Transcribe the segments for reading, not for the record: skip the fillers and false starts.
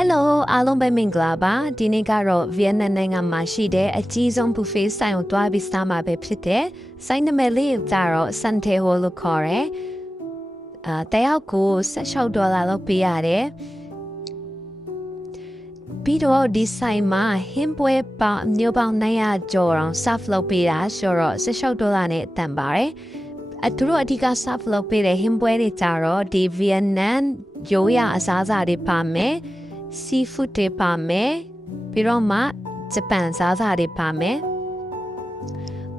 Hello အားလုံးပဲမင်္ဂလာပါဒီနေ့ကတော့ Vietnam နိုင်ငံမှာရှိတဲ့အကြီးဆုံး buffet ဆိုင်ကိုတွားပြီးစားမှာပဲဖြစ်တယ်ဆိုင်နာမည်လေးကြတော့ Sante Ho လို့ခေါ်တယ်တယောက်ကို$16လောက်ပေးရတယ်ပြီးတော့ဒီဆိုင်မှာဟင်းပွဲပေါင်းမျိုးပေါင်း900ကျော်အောင် serve လုပ်ပေးတာဆိုတော့$16နဲ့တန်ပါတယ်သူတို့အဓိက serve လုပ်ပေးတဲ့ဟင်းပွဲတွေကြတော့ဒီ Vietnam ရိုးရာအစားအစာတွေပါမယ်seafood တွေပါမယ်ပြီးတော့မှဂျပန်စားစာတွေပါမယ်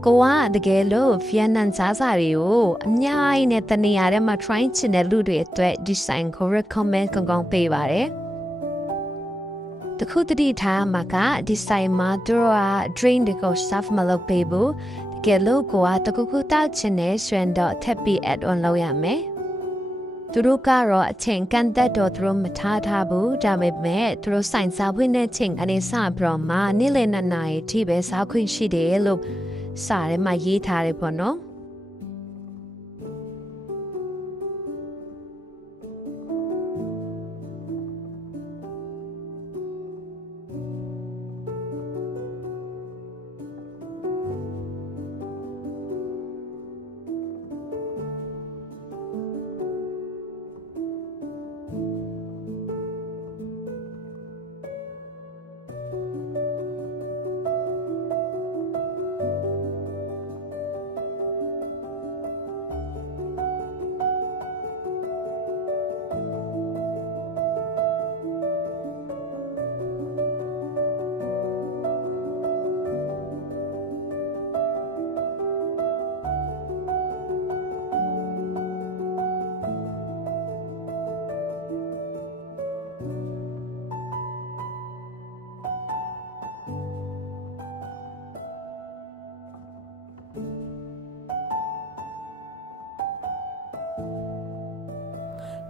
ကိုကတကယ်လို့ Vietnam စားစာတွေကိုအများကြီးနဲ့တနေရာထဲမှာ try ချင်တဲ့လူတွေအတွက်ဒီဆိုင်ကို recommend ကောင်းပေးပါတယ်တခုတည်းထားမှာကဒီဆိုင်မှာတို့က drink တွေကို serve မလုပ်ပေးဘူးတကယ်လို့ကိုကတခုခုတောက်ချင်တဲ့ဆိုရင်တော့ထပ်ပြီး add on လုပ်ရမယ်သူတို့ကတော့အချိန်ကန်တက်တော့သူတို့မထားဘူးဒါပေမဲ့သူတို့ဆိုင်စားဖွင့်တဲ့ချိန်အနေစပြီးတော့မှနေ့လည်2နာရီထိပဲစားခွင့်ရှိတယ်လို့စာထဲမှာရေးထားတယ်ပေါ့နော်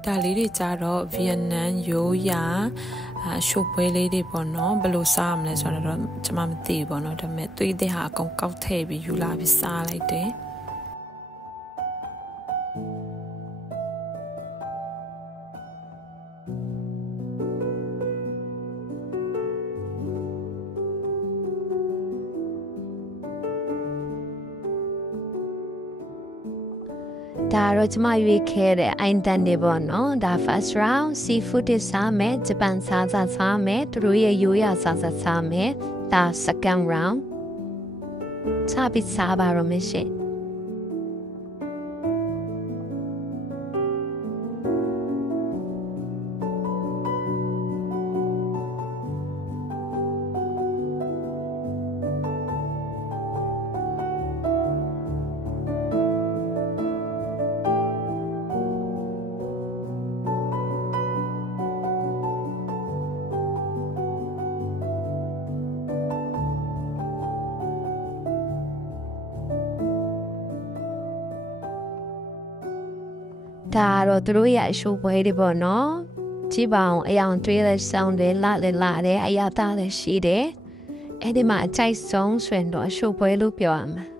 ဒါလေးတွေကြတော့ Vietnam ရိုးရာရှိုးပွဲလေးတွေပေါ့နော်ဘယ်လိုစားရမလဲဆိုတော့ကျွန်မမသိဘူးပေါ့နော်ဒါပေမဲ့သွေးတဲ့ဟာအကုန်ကောက်ထည့်ပြီးယူလာပြီးစားလိုက်တယ်ဒါတော့ကျမရွေးခဲ့တဲ့အိုင်တန်တွေပေါ့နော်ဒါ first round seafood တွေစားမယ်ဂျပန်စားမယ်သူတို့ရဲ့ရိုးရာစားမယ်ဒါ second round စားပြီးစားပါတော့မရှိဒါတော့သူတို့ရဲ့အရှိုးပွဲတွေပေါ့နော်ကြည့်ပါအောင်အယောင်တွေးလဲစောင်းတယ်လာတယ်အရာသားလည်းရှိတယ်အဲ့ဒီမှာအကြိုက်ဆုံးဆိုရင်တော့အရှိုးပွဲလို့ပြောရမှာ